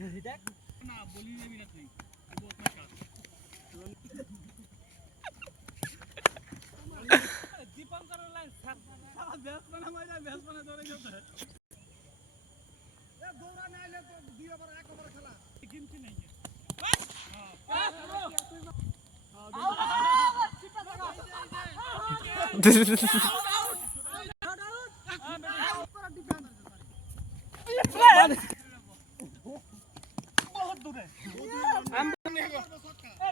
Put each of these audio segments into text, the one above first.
না বলি যাবি না তুই বহুত না কাজ দীপঙ্কর লাইন সারা ব্যাটসম্যান মাইরা ব্যাটসম্যান ধরে গেছে এ দৌড়া না আইলে তো দুই ওভার এক ওভার খেলা গিনতি নাই बहुत दूर है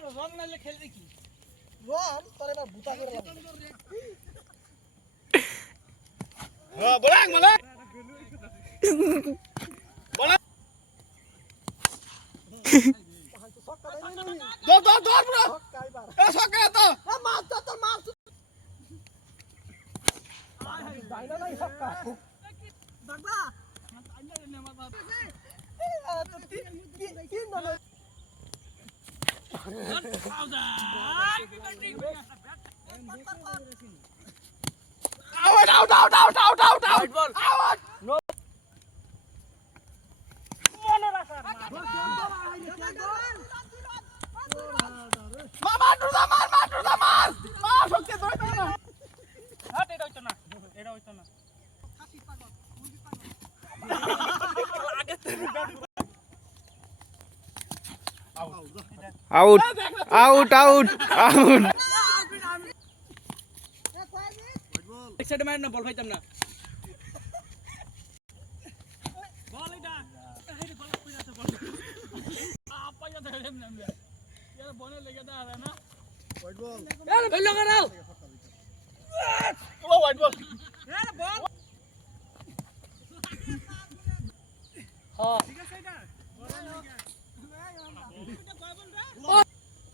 रन नाले खेलबे की रन तोरे बा बुता कर हां बोला मला बोला दौड़ ब्रो ए सका तो मार तो मार दाइना नहीं सका दगला अन्य ने मार तो तीन दले out ball out no mone rakha mama durda mar shokti ধরে না হাট এটা হইতো না ফাঁসি পাগল মুরগি পাগল আগে आउट आउट आउट आउट एक साइड मार ना बॉल पाइতাম না বল এটা এই বল কইরাছে বল আপাইয়া ধরে নামবে यार বনে লেগে দা আর না হোয়াইট বল এই লগা রাও ও হোয়াইট বল এ বল হ্যাঁ ঠিক আছে এটা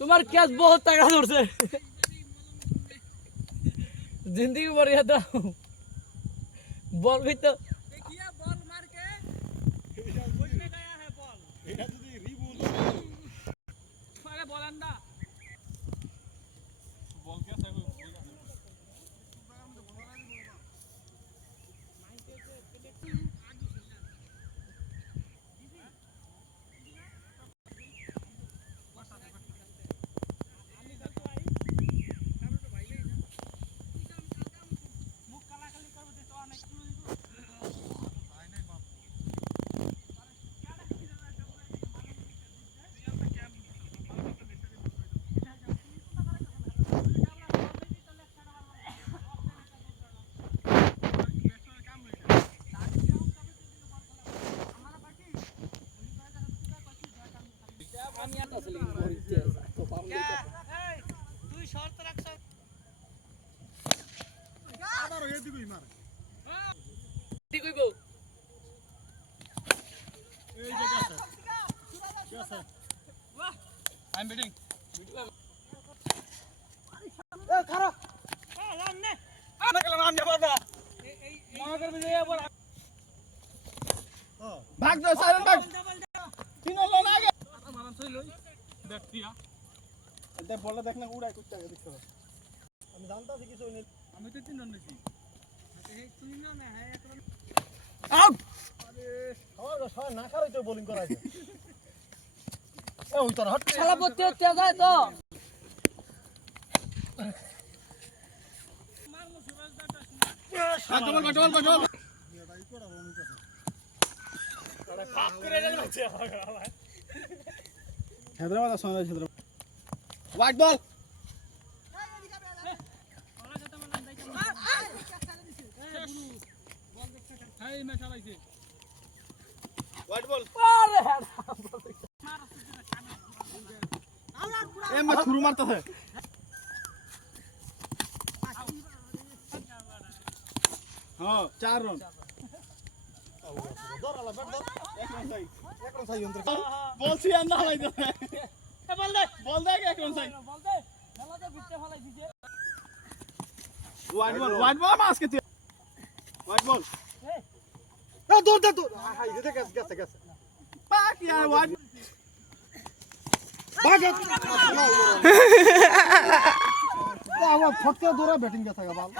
তোমার ক্যাচ বহুত টাকা ধরছে जिंदगी भर याद बॉल भी तो देखिए बॉल मार के उसमें गया है बॉल এটা যদি রিবুল আরে বল আন্ডা বল कैसे हो আমি আটা আছে लेकिन বলতে তো পারবো না এই তুই শর্ত রাখছ আবার এ দিবি মার ঠিক হইব এই যে আছে কি আছে বাহ আই এম ব্যাটিং এ খারাপ এ রান নে আনা কেন রান নেব না এই মনে করবি যে এবার ভাগ দে সাইলেন্ট ভাগ তিন লোন আগে মারান সই লই দেখ দিয়া এটা বললে দেখ না উড়াই করতে আগে দেখতে আমি জানতাছি কিছু নেই আমি তো তিন রান নিছি এই তুমি না হ্যাঁ এক রান আউট আরে সর না খারই তো বোলিং করাইছে এ ওই তোর হট শালা বলতে যায় তো মারমু সুভাষ দাটা বল এটা ই করা রনি কাছে আরে ফাক করে গেল বাচ্চা हैदराबाद सोना Hyderabad white ball white ball ए मैं थ्रू मारता था हां 4 रन दौड़ वाला बैट दौड़ एक रन सही अंदर बॉल से अंदर हलाई दे ए बॉल दे एक रन सही बॉल दे খেলা তো ভিতরে ফলাই দিছে वाइट बॉल मास के वाइट बॉल ए दौड़ हाय दे गैस पाक यार वाइट भाग আমার ফটকে দৌড়া ব্যাটিং কে থাকা বল